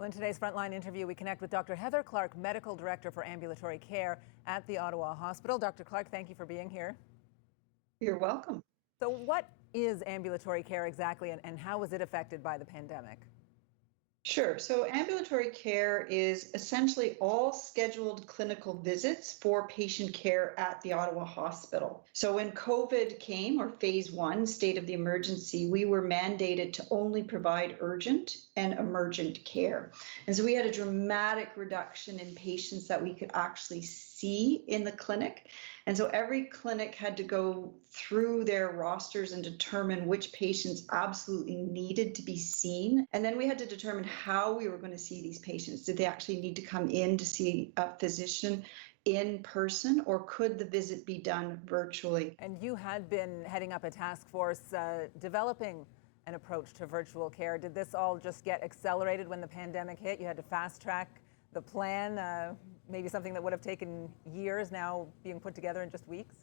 Well, in today's Frontline interview, we connect with Dr. Heather Clark, Medical Director for Ambulatory Care at the Ottawa Hospital. Dr. Clark, thank you for being here. You're welcome. So what is ambulatory care exactly, and how was it affected by the pandemic? Sure. So ambulatory care is essentially all scheduled clinical visits for patient care at the Ottawa Hospital. So when COVID came, or phase one, state of the emergency, we were mandated to only provide urgent and emergent care. And so we had a dramatic reduction in patients that we could actually see in the clinic. And so every clinic had to go through their rosters and determine which patients absolutely needed to be seen. And then we had to determine how we were going to see these patients. Did they actually need to come in to see a physician in person, or could the visit be done virtually? And you had been heading up a task force developing an approach to virtual care. Did this all just get accelerated when the pandemic hit? You had to fast track the plan, maybe something that would have taken years now being put together in just weeks?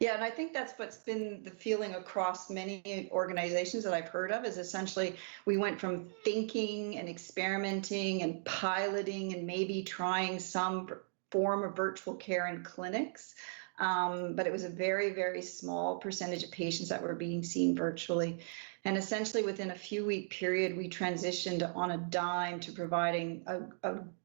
Yeah, and I think that's what's been the feeling across many organizations that I've heard of, is essentially we went from thinking and experimenting and piloting and maybe trying some form of virtual care in clinics. But it was a very, very small percentage of patients that were being seen virtually. And essentially within a few week period, we transitioned on a dime to providing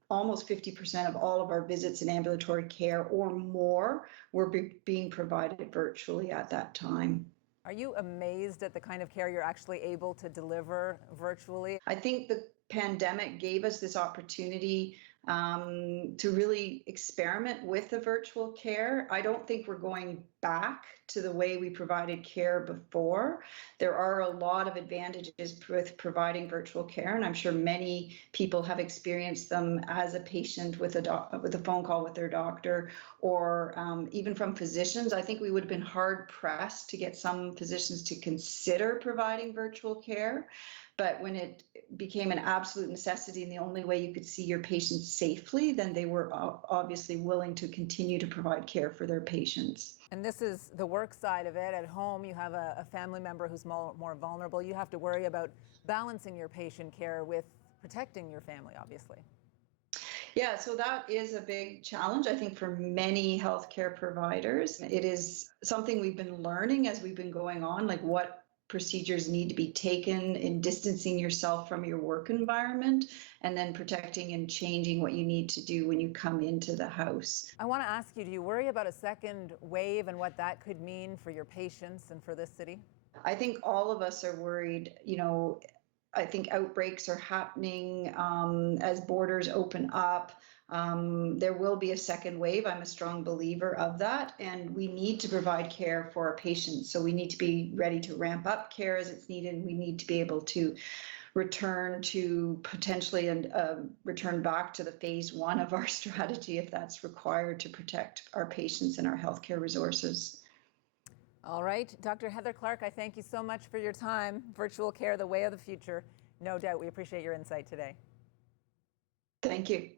almost 50% of all of our visits in ambulatory care or more were being provided virtually at that time. Are you amazed at the kind of care you're actually able to deliver virtually? I think the pandemic gave us this opportunity to really experiment with the virtual care. I don't think we're going back to the way we provided care before. There are a lot of advantages with providing virtual care, and I'm sure many people have experienced them as a patient with a phone call with their doctor, or even from physicians. I think we would have been hard pressed to get some physicians to consider providing virtual care. But when it became an absolute necessity and the only way you could see your patients safely, then they were obviously willing to continue to provide care for their patients. And this is the work side of it. At home, you have a family member who's more vulnerable. You have to worry about balancing your patient care with protecting your family, obviously. Yeah, so that is a big challenge, I think, for many healthcare providers. It is something we've been learning as we've been going on, like what procedures need to be taken in distancing yourself from your work environment, and then protecting and changing what you need to do when you come into the house. I want to ask you, do you worry about a second wave and what that could mean for your patients and for this city? I think all of us are worried. I think outbreaks are happening as borders open up. There will be a second wave. I'm a strong believer of that. And we need to provide care for our patients. So we need to be ready to ramp up care as it's needed. We need to be able to return to potentially and return back to the phase one of our strategy if that's required to protect our patients and our healthcare resources. All right, Dr. Heather Clark, I thank you so much for your time. Virtual care, the way of the future. No doubt. We appreciate your insight today. Thank you.